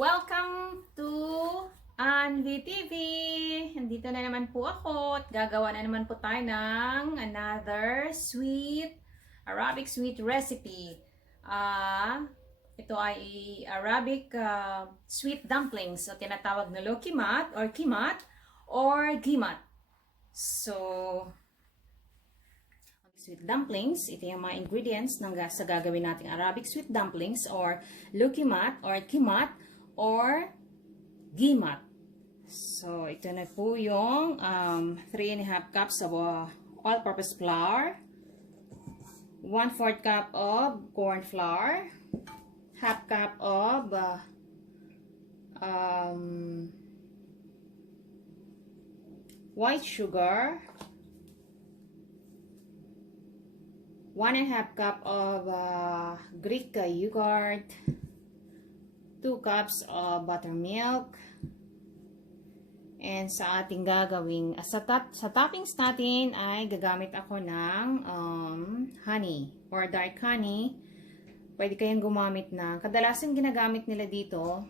Welcome to AnviTV! Nandito na naman po ako at gagawa na naman po tayo ng another Arabic sweet recipe. Ito ay Arabic sweet dumplings o tinatawag na Luqaimat or quimat or Gimat. So, sweet dumplings, ito yung mga ingredients sa gagawin nating Arabic sweet dumplings or Luqaimat or quimat or Gimat. So, ito na po yung 3½ cups of all-purpose flour, 1/4 cup of corn flour, 1/2 cup of white sugar, 1½ cup of Greek yogurt, 2 cups of buttermilk, and sa ating gagawing, sa toppings natin ay gagamit ako ng honey or dark honey. Pwede kayong gumamit ng, kadalasan ginagamit nila dito,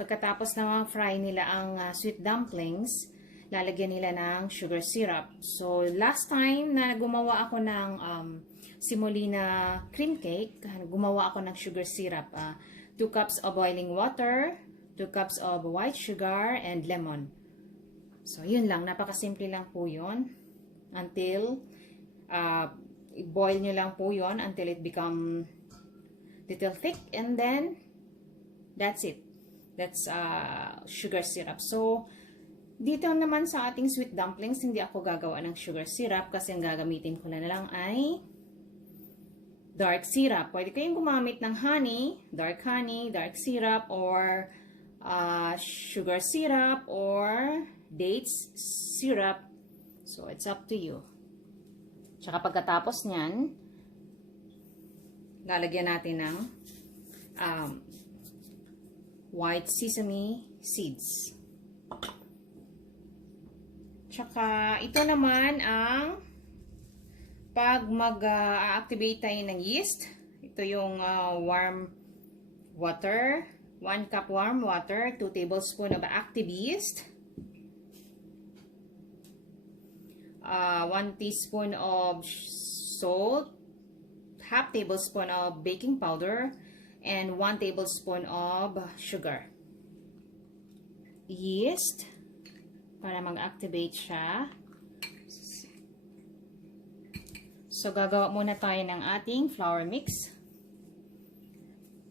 pagkatapos na fry nila ang sweet dumplings, lalagyan nila ng sugar syrup. So, last time na gumawa ako ng semolina cream cake, gumawa ako ng sugar syrup. 2 cups of boiling water, 2 cups of white sugar, and lemon. So, yun lang. Napakasimple lang po yun. Until, boil nyo lang po yun until it become little thick. And then, that's it. That's sugar syrup. So, dito naman sa ating sweet dumplings, hindi ako gagawa ng sugar syrup kasi ang gagamitin ko na lang ay dark syrup. Pwede kayong gumamit ng honey, dark syrup, or sugar syrup, or dates syrup. So, it's up to you. Tsaka pagkatapos nyan, lalagyan natin ng white sesame seeds. Tsaka, ito naman ang pag mag-activate tayo ng yeast. Ito yung warm water. 1 cup warm water, 2 tablespoons of active yeast. 1 teaspoon of salt. 1/2 tablespoon of baking powder. And 1 tablespoon of sugar. Yeast. Para mag-activate siya. So, gagawa muna tayo ng ating flour mix.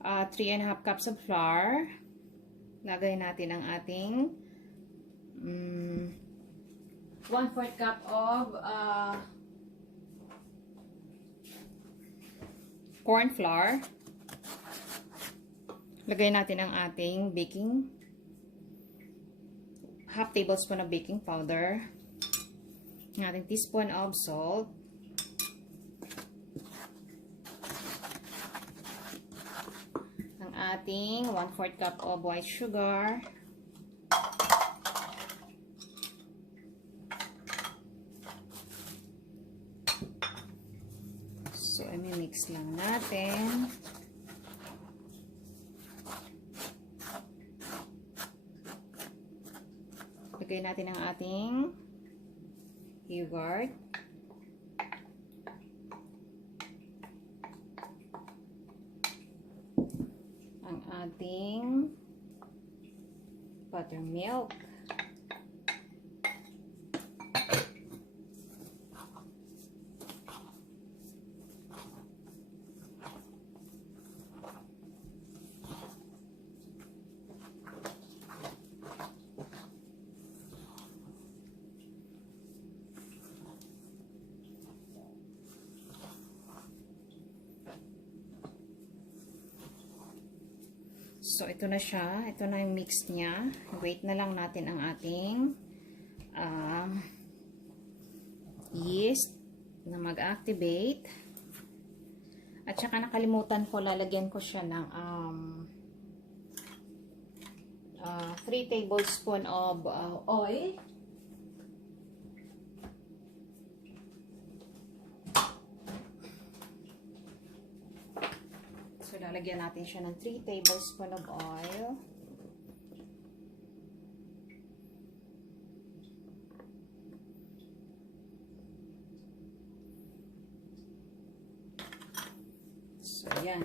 3½ cups of flour. Lagay natin ang ating 1/4 cup of corn flour. Lagay natin ang ating baking, 1/2 tablespoon of baking powder. Ang ating teaspoon of salt. Ating 1/4 cup of white sugar. So, i-mix lang natin. Lagay natin ang ating yogurt. Ating buttermilk. So, ito na siya. Ito na yung mix niya. Wait na lang natin ang ating yeast na mag-activate. At saka nakalimutan ko, lalagyan ko siya ng 3 tablespoon of oil. So, lalagyan natin siya ng 3 tablespoon of oil. Ayan.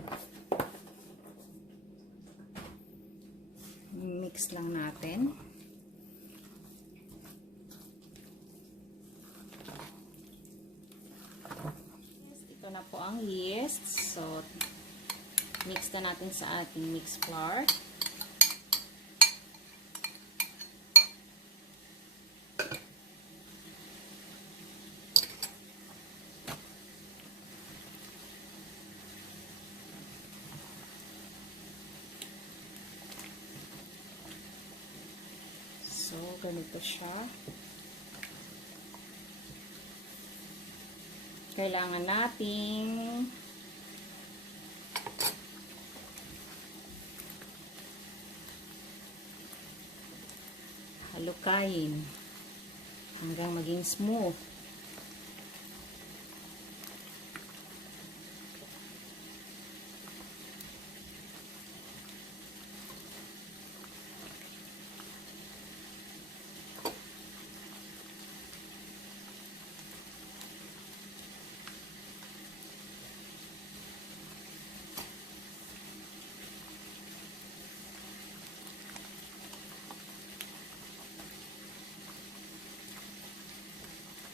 Mix lang natin. Ito na po ang yeast. So, mix na natin sa ating mixed flour. So, ganito siya. Kailangan nating halukayin hanggang maging smooth.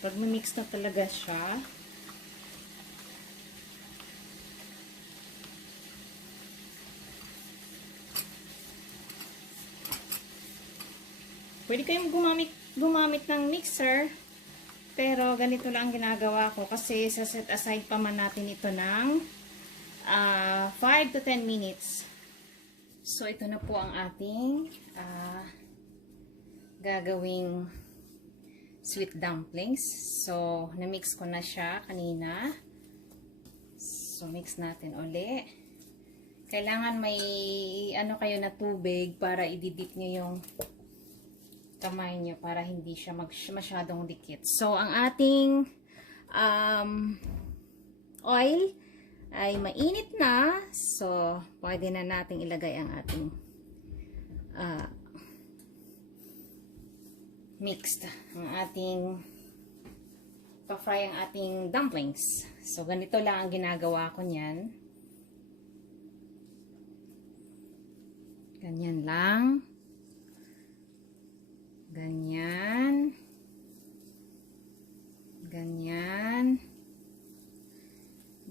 Pag mix na talaga siya, pwede kayong gumamit ng mixer, pero ganito lang ginagawa ko kasi set aside pa man natin ito ng 5 to 10 minutes. So, ito na po ang ating gagawing sweet dumplings. So, na-mix ko na siya kanina. So, mix natin uli. Kailangan may ano kayo na tubig para ididip nyo yung kamay nyo para hindi siya masyadong dikit. So, ang ating oil ay mainit na. So, pwede na nating ilagay ang ating mixed, ang ating pa-fry ang ating dumplings. So, ganito lang ang ginagawa ko niyan. Ganyan lang. Ganyan. Ganyan.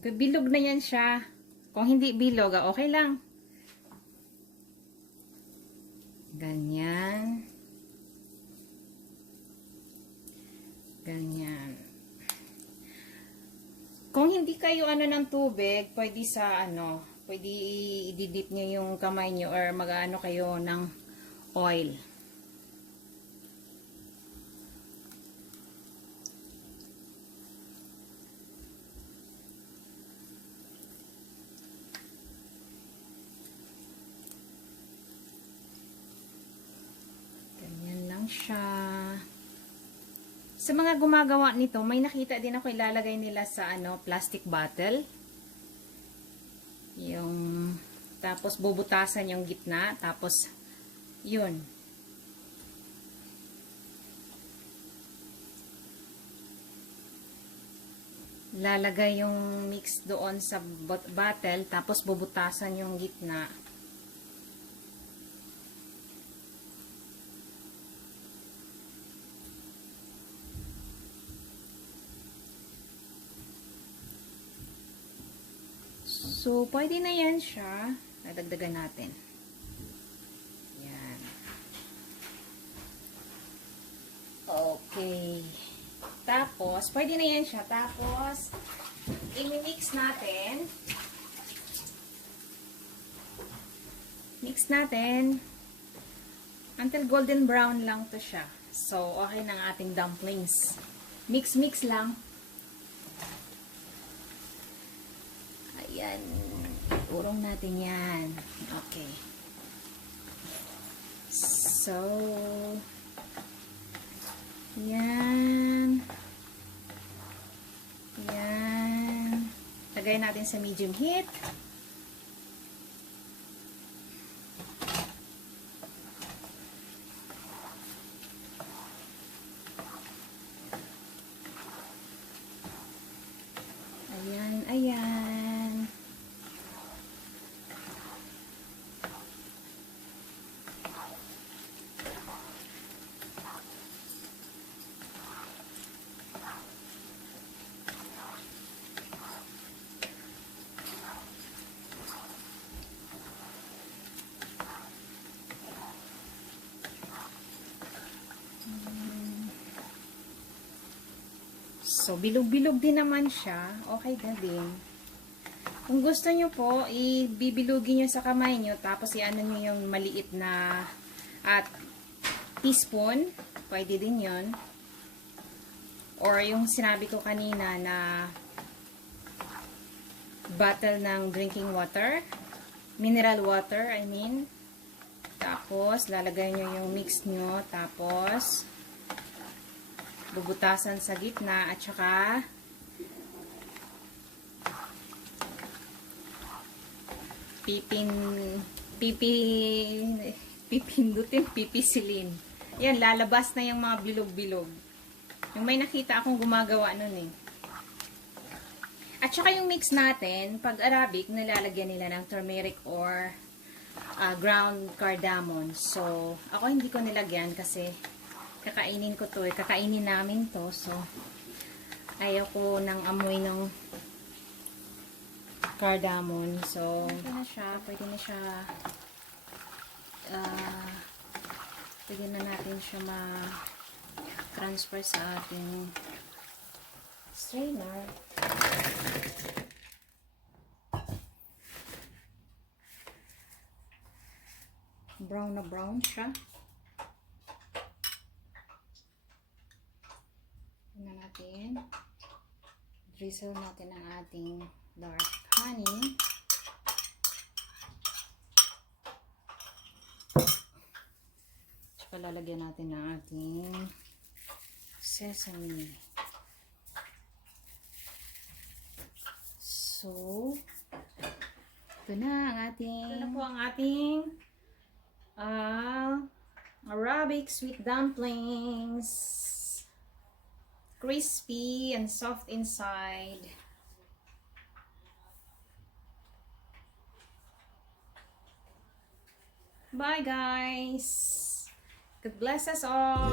Bilog na yan siya. Kung hindi bilog, okay lang. Ganyan. Ganyan. Kung hindi kayo ng tubig, pwede sa pwede i-dip nyo yung kamay nyo or mag-ano kayo ng oil. Ganyan lang siya. Sa mga gumagawa nito, may nakita din ako ilalagay nila sa plastic bottle. Yung tapos bubutasan yung gitna, tapos yun. Lalagay yung mix doon sa bottle, tapos bubutasan yung gitna. So, pwede na yan siya. Nadagdagan natin. Yan. Okay. Tapos, pwede na yan siya. Tapos, i-mix natin. Mix natin. Until golden brown lang to siya. So, okay na ang ating dumplings. Mix-mix lang. Ayan. Urong natin yan. Okay. So, yan. Yan. Lagay natin sa medium heat. Ayan, ayan. So, bilog-bilog din naman siya. Okay na din. Kung gusto nyo po, ibibilugin nyo sa kamay nyo, tapos i-ano nyo yung maliit na at teaspoon. Pwede din yon. Or yung sinabi ko kanina na bottle ng drinking water. Mineral water, I mean. Tapos, lalagay nyo yung mix nyo. Tapos, bubutasan sa gitna at saka pipisilin. Yan, lalabas na yung mga bilog-bilog. Yung may nakita akong gumagawa nun eh. At saka yung mix natin, pag Arabic, nilalagyan nila ng turmeric or ground cardamom. So, ako hindi ko nilagyan kasi kakainin ko to eh. Kakainin namin to. So, ayaw ko ng amoy ng cardamom. So, pwede na siya. Pwede na natin siya ma-transfer sa ating strainer. Brown na brown siya. Natin. Drizzle natin ang ating dark honey. Tsaka lalagyan natin ng ating sesame. So, ito na po ang ating Arabic sweet dumplings. Crispy and soft inside. Bye guys. God bless us all.